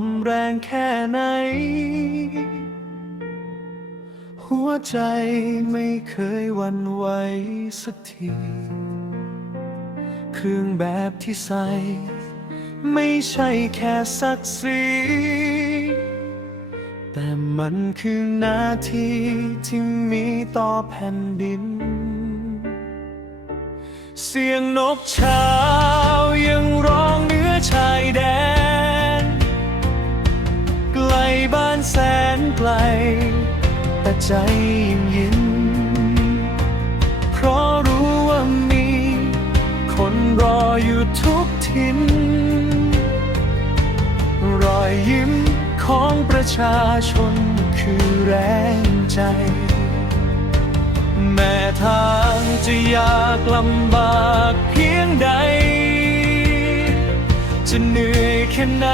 มแรงแค่ไหน หัวใจไม่เคยวันไหวสักที เครื่องแบบที่ใส่ ไม่ใช่แค่ศักดิ์ศรีแต่มันคือหน้าที่ที่มีต่อแผ่นดิน เสียงนกเช้ายังร้อง ใจยิน เพราะรู้ว่ามี คนรออยู่ทุกทิน รอยยิ้มของประชาชนคือแรงใจ แม้ทางจะยากลำบากเพียงใด จะเหนื่อยแค่ไหน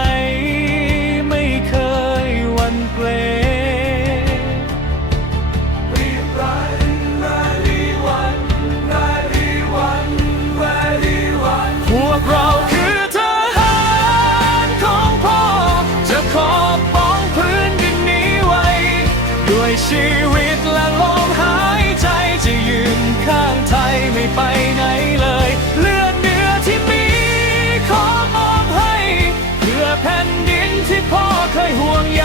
ยห่วงใย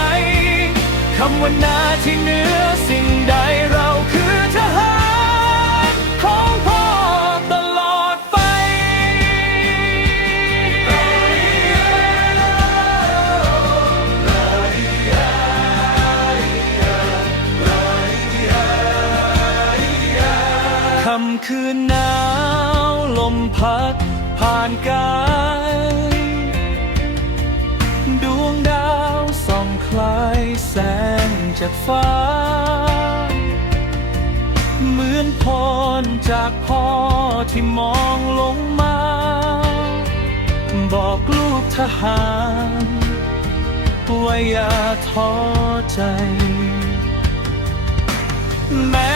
คำว่านาที่เหนือสิ่งใดเราคือทหารของพ่อตลอดไป คำคืนหนาวลมพัดผ่านกาย จากฟ้า เหมือนพรจากพ่อที่มองลงมา บอกลูกทหารว่าอย่าท้อใจแม้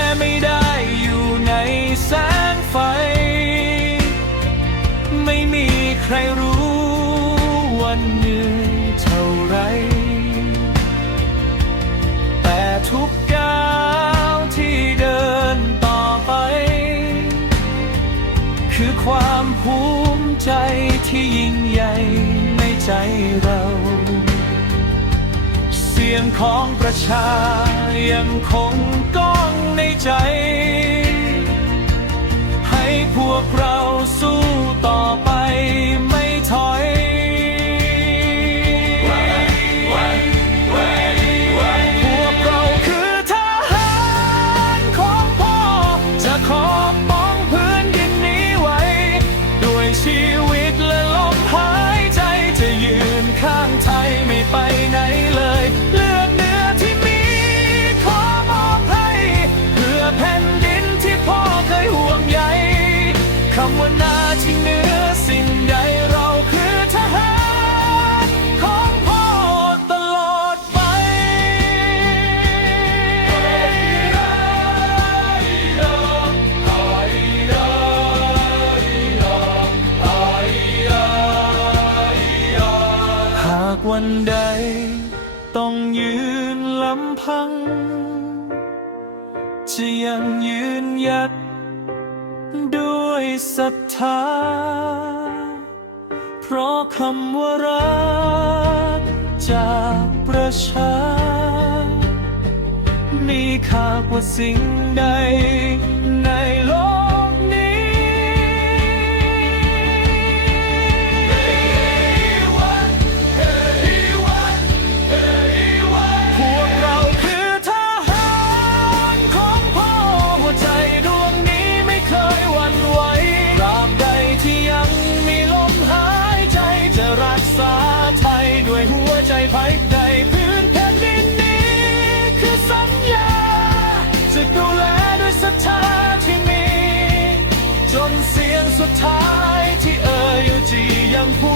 ทุกก้าวที่เดินต่อไป คือความภูมิใจที่ยิ่งใหญ่ในใจเรา เสียงของประชายังคงก้องในใจ ให้พวกเราสู้ต่อไป ยืนลำพัง จะยังยืนหยัด ด้วยศรัทธา เพราะคำว่ารัก จากประชา มีค่ากว่าสิ่งใด ภายในพื้นแผ่นดินนี้ คือสัญญา จะดูแลด้วยศรัทธาที่มี จนเสียงสุดท้ายที่เอ่ยอยู่จียังภูมิใจ